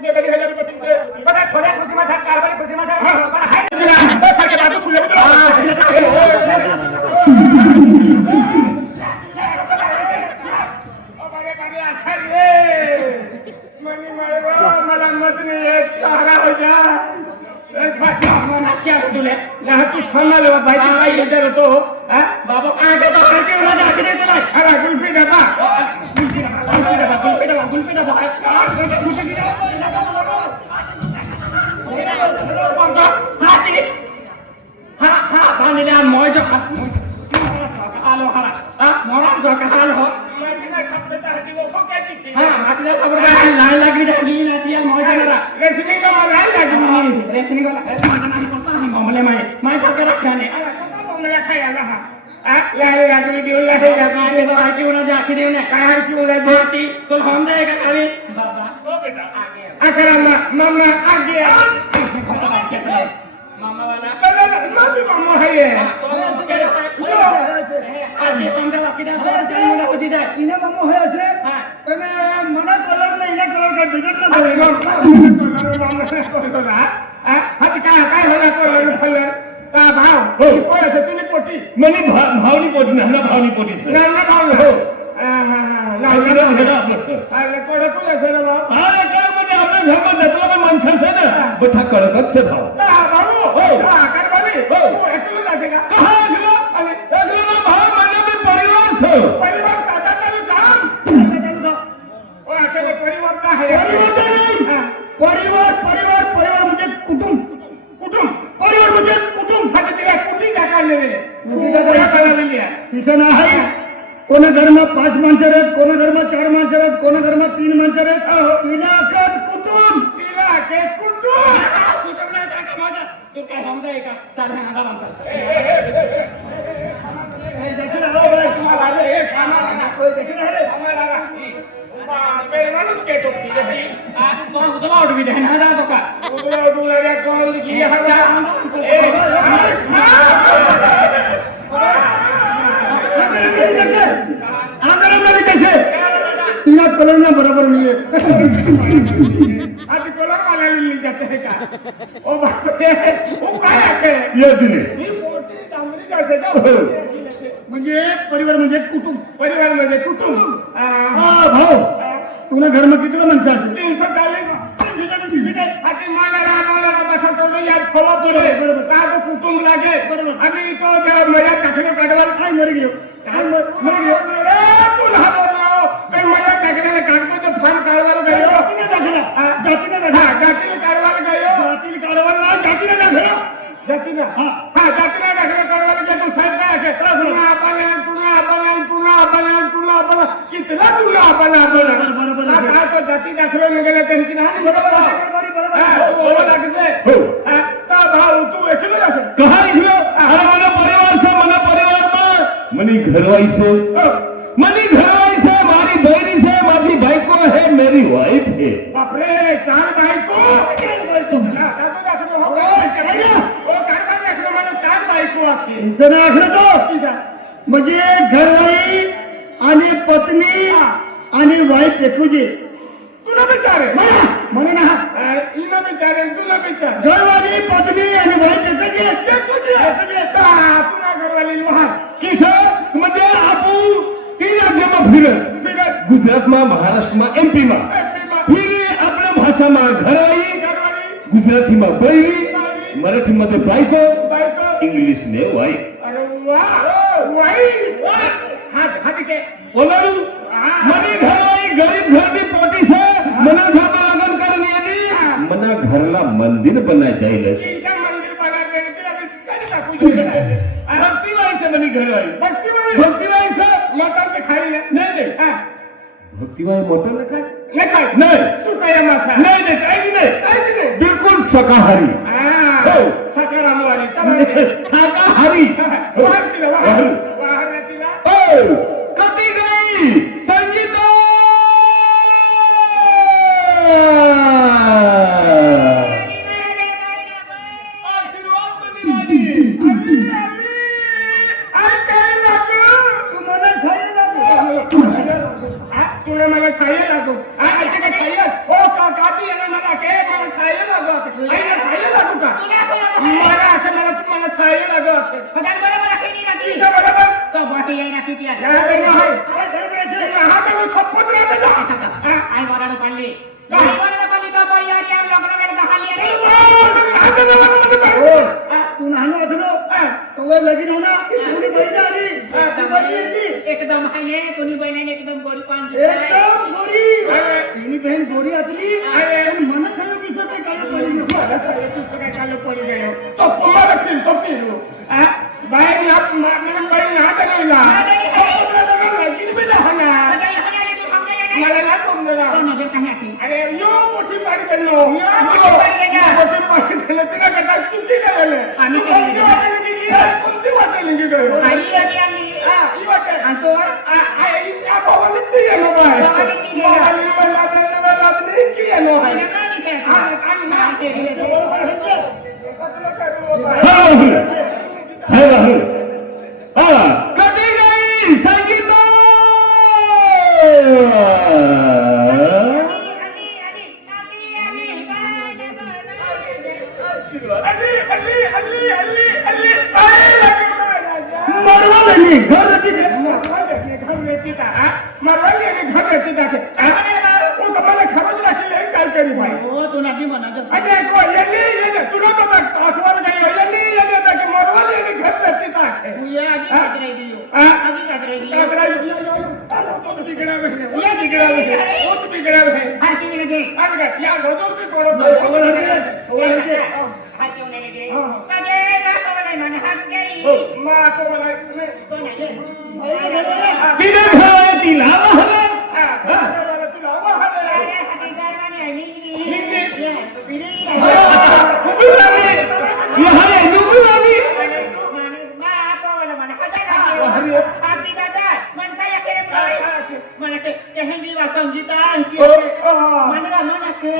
पटीचे बड़ी हजार पटीचे बड़ा थोड़ा खुशी मसा कारवाई खुशी मसा बड़ा हाय तो साके बात फुले अरे बारे अच्छा रे मनी मारवा मला मत नाही एक सहारा हो जा एक बात मला क्या तुले ना तू सांभाळ भाई भाई इधर तो हां बाबा काय करतो काय माझ्या आखिरे तुला खरा गुलफी दादा गुलफी दादा पाणीला मौज आलो हा मोरा जो कहाल हो मैं शब्द चाहती वो को कहती हां आपले खबर लाल लागली लागली ना ती मौज करा रेसनी का लाल लागली रेसनी का माझा नाही कोणता मामले मैं करके रखने मामले खायला हा लाल लागली देऊ लागली लागली बाबा क्यों ना जाके देने काय क्यों ले भरती तो हम जाएगा अभी बाबा ओ बेटा आ गया अकरा मम्मा आ गया मामा वाला मामी मामा है ये आज ये पंडा किदा मला होती दे इने मामा है असे पण मना कलर नाही इने कलर का बिजत ना मामा हात काय होला कलर फलर का भाव हो कोण आहे तुम्ही पोटी मनी भावनी पोटी ना भावनी पोटी सर ना भाव हो लागला होता आपलं सर अरे कोण तुला सर भाव अरे काय म्हणजे आपल्या धर्म जतला माणसं आहे ना बठा कडकच से भाव भाऊ हो कर बाली हो एकलो जाते का कहां एकलो अरे एकलो ना भाव म्हणजे मी परिवार साधा चालू काम ओ अकेले परिवार का है परिवार नाही परिवार म्हणजे कुटुंब परिवार म्हणजे कुटुंब हा तिला कुटुंब का काढलेले कुटुंब का काढलेली आहे तिचं ना आहे कोण धर्म 5 माणसं आहेत कोण धर्म 4 माणसं आहेत कोण धर्म 3 माणसं आहेत इलाकात कुटुंब नाही का माझा तू काय समजाय का चाल हांगा म्हणतात जैसे ना हो भाई तुम्हाला वाले हे खाना ना कोई जैसे ना रे हमारा मेरे मानुस के तो पी रही आज तो उधर उठ भी देना जा तो का उधर लगा कॉल की आंदोलन कैसे तीन कलर ना बराबर नहीं है आज कलर वाला नहीं जाते हैं का ओ बाप रे वो काय आहे ये दिले ही मोठी डांबरी कैसे जाऊ म्हणजे परिवार म्हणजे कुटुंब हां भाऊ तुला घर में किती माणसं असतील 340 आधी मला बसा तो यार फॉलो करे का तो कुटुंब लागे आम्ही तो मला टाकणे काढवाल काय मर गयो रे तुला बोललो काय मला टाकण्याला काढतो तो फोन काढवाल गयो जातीने काढवाल जातीने दाखला काढवाल गयो तो साहेब काय आहे तुला कितला तुला बरोबर काय तो जाती दाखला गेला त्यांची नाही बरोबर बोला लागते हो का भाऊ तू एकलो जातो कहां एकलो अरे मला परिवार मनी घरवाई से मारी बहनी से माझी बायको है मेरी वाइफ है बाप रे चार बायको ना दाखलो हो ओ कारवा दाखलो मला चार बायको आहे इसे ना आखलं तो म्हणजे घरवाई आणि पत्नी आणि वाईफ एकूजी तुला विचारे म्हणे ना इना विचारे तुला विचार घरवाली पत्नी आणि वाईफ एकूजी तुला घरवाली लहान किस म्हणजे आपण तीन राज्यમાં फिरत ગુજરાતમાં મહારાષ્ટ્રમાં એમપીમાં ફીરી આપણા ભાષામાં ઘરવાળી ગુજરાતીમાં બૈરી મરાઠીમાં તે બાઈકો ઇંગ્લિશને વાઈફ અરે વાહ વાઈફ हाथ के बोलारू मनी घरवाई गरीब घरनी पोटी से मना घरला लगन करनी आली मना घरला मंदिर बनाय जाईल शीशा मंदिर बनाय जाईल तिला कधी टाकू भक्तिवाई से मनी घरवाई भक्तिवाई से मटन के खाई नहीं हां भक्तिवाई मटन खाय नहीं सुकाया मासा नहीं काहीच नाही बिलकुल शाकाहारी हां शाकाहारी वाली शाकाहारी कती गई संगीता तुला मला खायला लागो मला असं मला तुम्हाला साई लागत असेल मला केली लागली किसा बरोबर तो बाकी याय ना किती या मी छप्पन राहते आई वराला पाळली तो बाई यारी आम लग्न वेळ खाली तू नानो अथनो तो लगीन होना तुझी बहीण आली एकदम आहे तुम्ही बहिणीने एकदम गोरी पान एकदम गोरी तिनी बहीण गोरी असली आणि मन सांग की सगळे काय पडी गयो तो पुन्हा रखील तो पिलो बाहेर ना मला बहीण हात गेला लगीन बी लहाना मला ना समजला अरे यो मोठी पाडी गेलो मोठी पाडी गेलो तिला कटा चुकी गेले आम्ही कोणती वाटली की गयो आई आली ही वाटली आणि तो आई या भवानी ती गेलो बाय भवानी मला की गेलो कधी नाही सांगितलं मरवाले घर रहती था मरवाले घर रहती था वो कमाले खरोज रखी काय करी भाई हो तू नदी म्हणा अरे को ये तुला तो अखबार गई ये कि मरवाले घर रहती था ये आधी काटराई दियो आधी काटराई तो बिगड़ा है ये बिगड़ा है वो तो बिगड़ा है हर चीज लगे आज का या रोजो से करो हाथ क्यों नहीं लगे अरे ना समझ मन हाथ गई मां को बोला तो नहीं किने घर तिला वाला वाला तिला वाला अरे हकीकत में आई नहीं यहाँ है नुबुलानी मां को बोला मन हटा हाथी दादा मन काय केले मला ते हिंदी वा संगीता मनरा मन के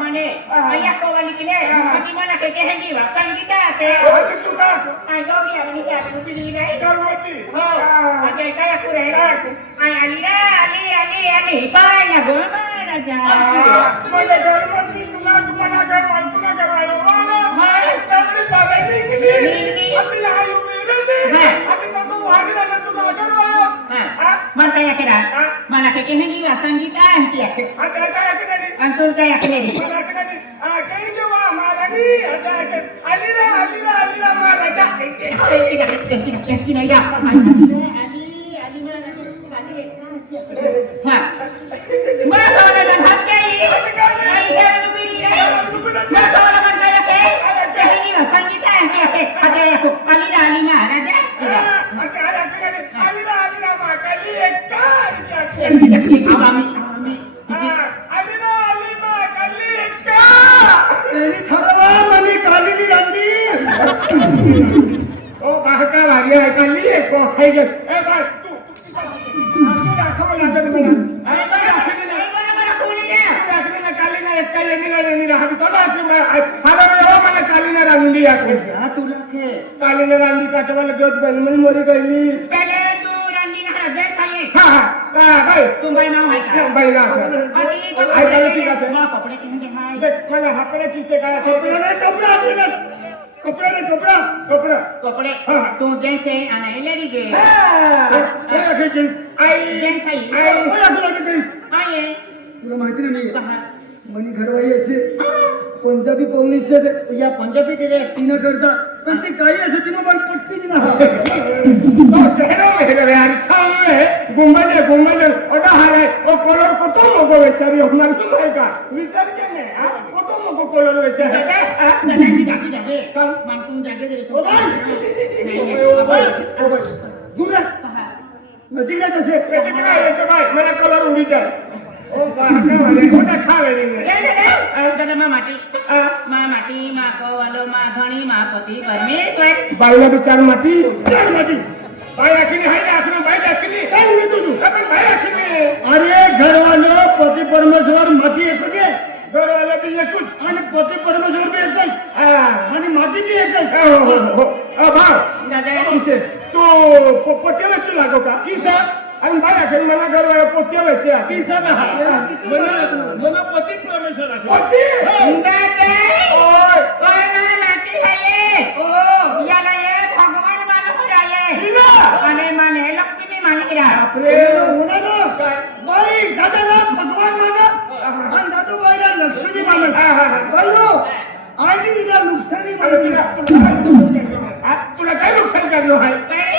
मने आया को वाली के हाथी मन के हिंदी वा संगीता ते तू का आई गौरी आली क्या तुझी नाही गर्भवती हो अजय काय करे आई आली बाय लगो राजा मला गर्भवती तुम्हाला तुला करवायो वाला स्टडी बाबा निकली अति आयु मेरे अति तो वाली ना तुला करवायो मन काय केला मला के हिंदी वा संगीता आणती आहे आता काय केली अंतुर काय केली मला केली काही जेव्हा महाराणी आता आलीला महाराजा त्यांची नाही का आली महाराणी हां मला सावला हात काही आई घ्या मला सावला मन काय आहे हिंदी वा संगीता आणती आहे आता याको आली महाराजा आलीला महाकाली एक काय आम्ही आली महाकाली एक तेरी ठरवा मनी काली रंडी ओ बाहका भारी आहे काली एक खाई गे ए बस तू दाखव लागेल मला अरे काय दाखवली नाही मला कोणी नाही ना काली ना एक काय येणी ना हवी तो हारा मला काली ना रंडी आहे तुला के काली ना रंडी काटवाला गेट बनमई मरी गईली पहले तू रंडी ना दे खाली हां भाई तुम भाई नाम है क्या भाई ना आई काली ठीक आहे मां कपडे किने हाय देख मला हापडे किसे काय कपडे तू जैसे आना लेडी गे आई जैसे ही आए तुला माहिती ना मी मनी घरवाई असे पंजाबी पाहुणी से या पंजाबी तेरे तिनं करता पण ती काही असे ती मला पटती ना चेहरा में यार सामने गुंबज ओटा हारे ओ कलर को तो लोगो बेचारी होणार की नाही का विचार केले को तो लोगो कलर बेचारी दादाजी जागे जागे कल मानतून जागे दे तो दूर नजीक ना जसे भाई मेरा कलर उड़ी जाए ओ बाहर वाले ओटा खावे नहीं दादा माटी मा को वालो मा धणी मा पति परमेश्वर बाईला विचार माटी भाई रखनी है आखिर भाई रखनी काय हुई तू अपन भाई रखनी अरे घर वाले पति परमेश्वर माटी एक के घर वाले भी एक आणि पति परमेश्वर भी एक आणि माटी भी एक हो भाव दादा किसे तो पति में चला गो का किसा आणि बाय रखनी मला घर वाले पति वेचे किसा ना मला पति परमेश्वर पति दादा ओय ओय माटी है नुकसानी मानत हा, हा, हा. बायो आणि तिला नुकसानी अरे मानत तुला काय नुकसान करलो आहे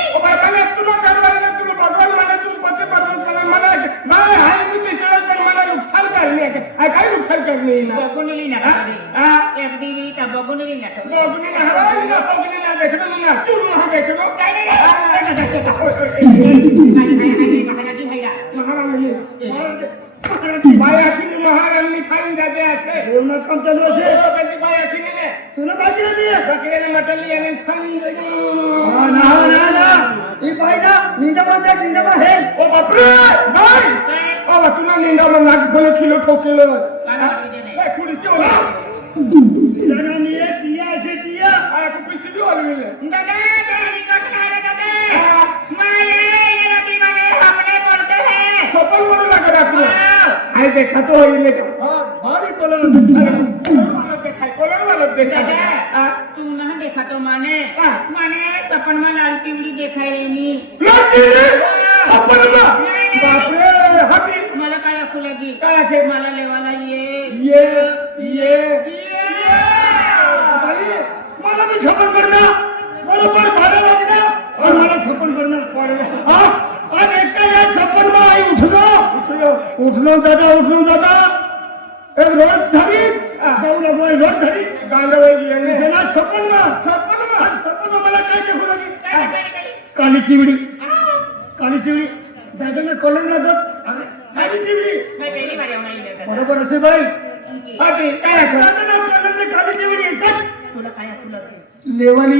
ओ बाबाला तुला करवायला तुला भगवान मला तू पती परमेश्वर मला नाही हाय मी पिसळा तर मला नुकसान करणे काय नुकसान करणे ना बघून लिहिला हा एक दिली तर बघून लिहिला बघणे ना हराई ना बघणे ना देखणं ना चूर ना देखणं काय नाही महाराजी हैरा महाराणी महाराज बाई अशी महाराणी खाली जाते असे जेवणात काम चालू असे त्यांची बाई अशी नाही तुला बाकी नाही बकऱ्याने मटण याने खाली ना ही पाहिजे निंदा हे ओ बापरे बाई बाबा तुला निंदा मग नाच बोले किलो ठोकेलं काय खुडीची होला तिला नाम ये टिया असे टिया काय कुपिसी बी वाली मिले दादा तेरी कसं आहे दादा माये ये रती माने हमने बोलते हैं सफल बोलू लगा राखलो आई देखा तो होईल का हा भारी कलर असे कोलर वाला देखा दादा तू ना देखा तो माने सपन में लाल पिवड़ी दिखाई रही लकी अपन बापरे हकी मला काय असू लगी काय आहे मला लेवाला ये बाई मला मी सपन करणार बरोबर 12 वाजता और मला सपन करणार आज एका या सपन में आई उठलो दादा एक रोज धरी रोज धरी गांडवाई येणे सपन में मला काय देखू लगी काली चिवडी दादाने कलर लागत काली चिवडी मैं पहली बार आऊं नहीं देखा बरोबर असे बाई हकी काय आहे दादाने काली चिवडी एकच तुला काय असू लगी लेवाली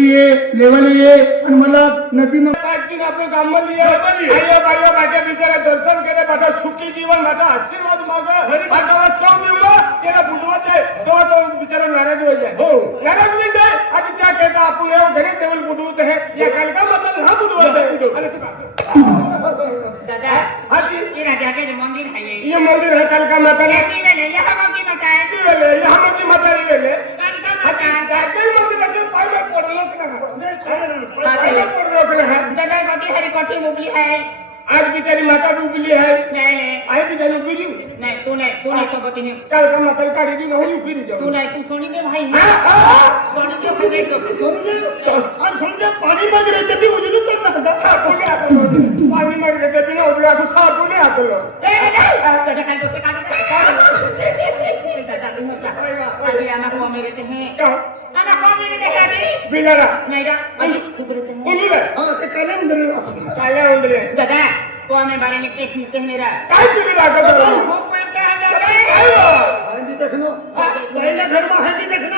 ये आणि मला नदी की आपलं गामली आयो बायो माझ्या बिचारा दर्शन केले माझा सुखी जीवन माझा आशीर्वाद माग माझा सौ मिळलो त्याला बुडवत आहे तो बिचारा नाराज होई जाय हो नाराज होई जाय आणि त्या केता आपण येऊ घरी टेबल बुडवत आहे या कालका मतलब हा बुडवत आहे आणि दादा हाजी ये राजा के मंदिर है ये मंदिर है कालका माता ने ये वेले यहाँ मंदिर माता है की वेले यहाँ मंदिर माता रे वेले कालका माता काय मंदिर आहे पायला पडलंच ना पायला पडलं ना दादा कभी हरी कठी मुगली है आज बिचारी माता डुबली आहे नहीं आई बिचारी उभी नहीं तू नहीं सोबत नहीं काल का माता काढी दी नाही उभी जाऊ तू नहीं तू सोनी दे भाई सोनी दे भाई समजा पाणी मध्ये राहते ती उजळू तर ना सापुले आपलं पाणी मध्ये ते बिना उभे आपण सापुले आपलं दादा काय करते दादा तू होता अभी आना को मेरे ते हैं आना को मेरे ते हैं बिलारा नहीं दा खूब रहते हैं उंदरे हा ते काले उंदरे काल्या उंदरे दादा तो हमें बारे में एक मिलते हैं मेरा काय तुम्ही लागत वो कोई क्या दादा हंदी देखनो पहिला घर में हंदी देखनो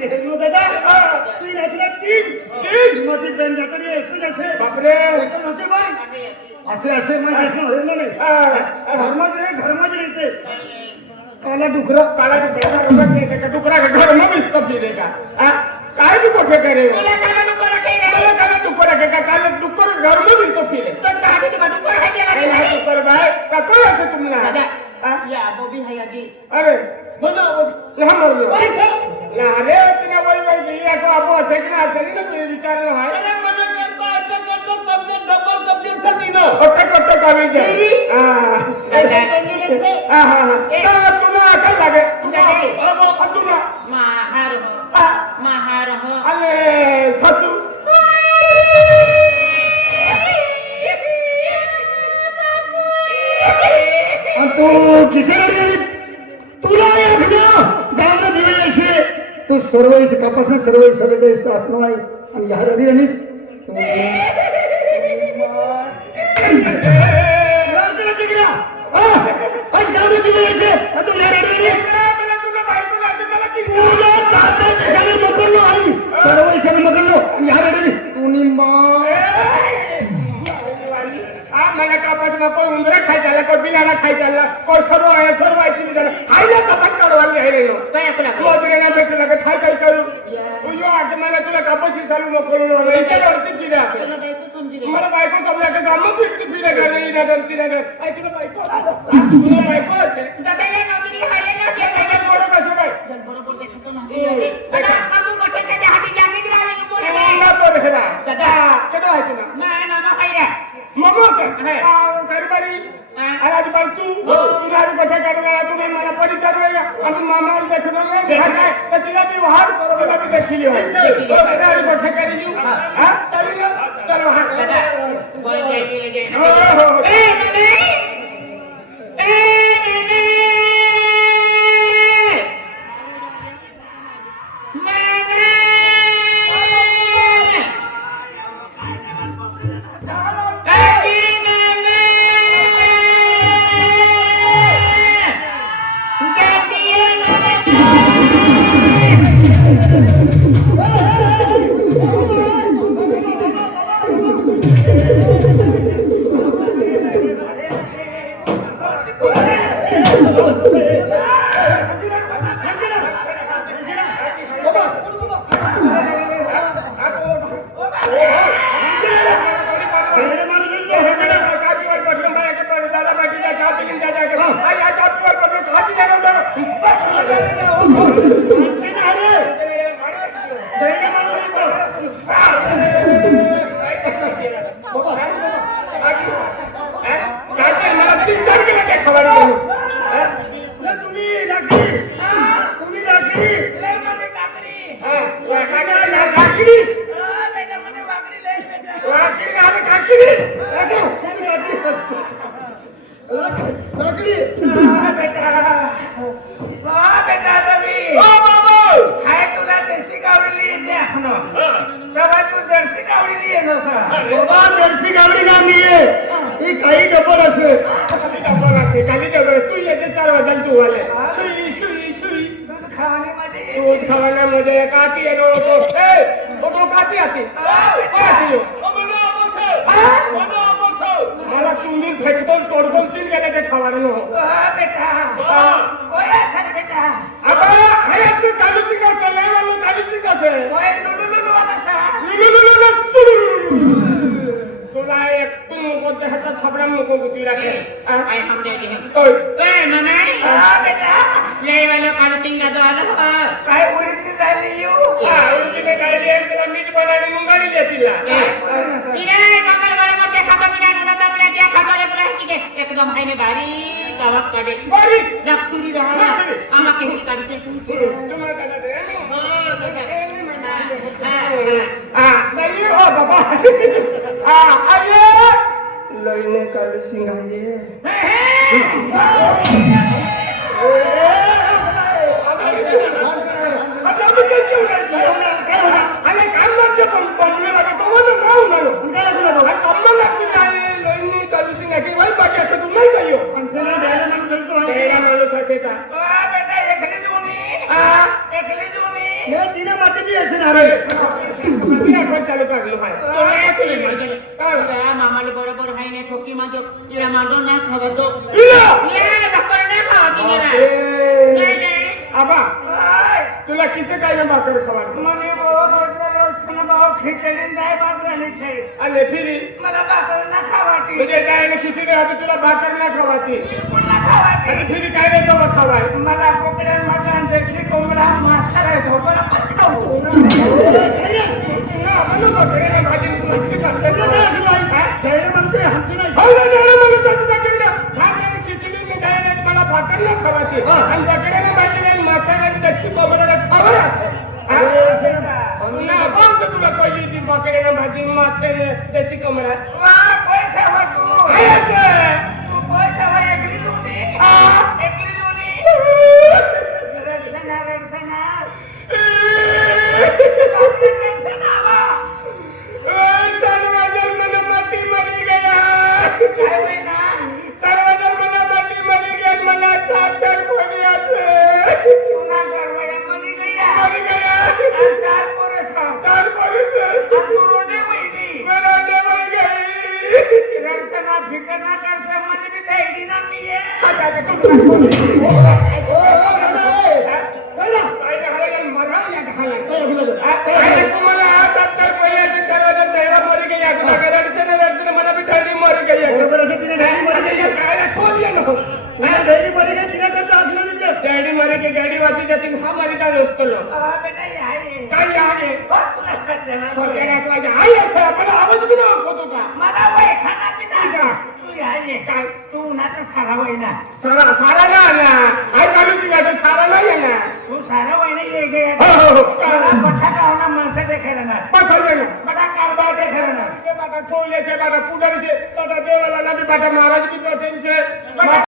देखनो दादा तीन अगला तीन मती बन जाते रे एकच असे बापरे एकच असे बाई असे मैं देखनो हे नाही घरमाच रहते काला डुकरा डुकरा घर में भी सब दे देगा काय तू कोठे करे बोला काला नुकर रखे मला काय डुकर आहे का काल डुकर घर में भी तो फिरे तो कहानी के बाद ऊपर है क्या काय डुकर भाई का कोण असे तुम्हाला दादा या वो भी है आगे अरे बना लहान मारलो ना अरे तिने वही ये तो आपो असे की ना असे ना ते विचार न आहे अरे मला करता अटक कब्जे डबल कब्जे छती न अटक आवी जाय हां तुला अकल लागे तुला महार हो अरे छतू तू किसे तुला गावना दिवे असे तू सर्व कपासन सर्व सगळे आत्मा आहे आणि या रवी आणि मला कापास नको उंदरा खायला को बिलाला खायला को सर्व ऐसी बिचारा खायला कापास काढवायला आहे रे तू अजून भेटू नका खाय काय करू तू आज मला तुला कापाशी चालू नको ऐसे वरती फिरे आहे मला बायको समजा का काम फिरती फिरे घाले ना गंती ना ऐकलं बायको असे दादा या नवरी आहे ना ते त्याला बरोबर कसं बाय बरोबर देखतो ना दादा अजून मोठे त्याचे हाती जागे दिला ना पर हेला दादा केडो आहे तुला नाही ना खायला मग कारभारी आज बाई तू तुला कथा करणार तुम्ही मला परिचय आम्ही मामाला देखलो नाही काय तर तिला मी वाहन तिला मी देखली आहे मोठे करी जीव हा चालू ना चल वाहन दादा बोल जायगे हो ए नने जर्सी गावडी नाम नाहीये ही काही डबल असेल खाली डबल तू येते 4 वाजता तू आले सुई सुई सुई दूध खावायला मजा काठी येतो तो काठी आती मला चुंबी फेकतो तोडून तीन गेले ते खावायला नको आता हे असं चालू शिकायचं नाही मला चालू शिकायचं तुला एक तू नको ते हातात छापडा नको गुती लागेल आई हम दे दे ओय ए नने बेटा ये वाला कालटिंग का आला काय उडीची झाली येऊ उडीची काय दे तुला मीठ बनाडी मुंगाडी देतीला इरे मगर वाला मोठे खाता बिना सुनता बिना क्या खाता रे पूरा की एकदम हाईने बारी गावात काढे बारी लक्ष्मी रहा आमा के ही काढी से पूछ तुम्हाला काय दे हां दादा नाही हो बाबा आये लईने काल सिंगाये अरे काम करते पण पडले लागे तो ना राहू ना काय बोलतो कम्मल लागते लईने काल सिंगाये वही बाकी असं तू नाही कायो अंशना द्यायला मग करतो तेरा माणूस आहे का बेटा एकली जुनी हे तिने माती बी असेल अरे किती आपण चालू करलो भाई मामाले बरोबर हाईने ठोकी माझो इरा माझो ना खावा तो इला ये धक्कर ना खावा तिने नाही आबा तुला किसे काय ना भाकर खावा મને બહુ રોટલા ભાવ ખીચડી દાળ ભાત રાની છે અને ફીરી मला भाकर ना खावाती म्हणजे काय ना खिचडी हवी तुला भाकर ना खावाती ना खावाती आणि फिरी काय नाही जवळ खावाय मला कोकड्या मटण देशी कोंबडा मास करायचो बरोबर खाऊ म्हणून बघे ना भाजी मस्ती करते जैन म्हणते हंसी नाही हो ना जरा मला सांगितलं भाकर खिचडी ने काय नाही मला भाकर ना खावाती आणि बकऱ्याने भाजी नाही मासाने देशी कोंबडा खावा ना कोण तुला पहिली ती बकऱ्याने भाजी मासाने देशी कोंबडा वा पैसा वा तू तू पैसा वा एकली जुनी रडसना रडसना गाड़ी मारे के गाड़ी वासी जाती हमारी का दोस्त लो बेटा ये काय आहे तुला सज्जना सगळ्या वाजा आई असं आपण आवाज बी ना होतो का मला वय खाना पिना तू ये काय तू ना तर सारा वय ना सारा सारा ना ना आई चालू सी गाडी सारा થઈ ગયો બધા કારબાર દેખાડના છે બાટા ઠોલે છે બાટા પુડર છે બાટા દેવાલા લાબી બાટા મહારાજ બી તો છે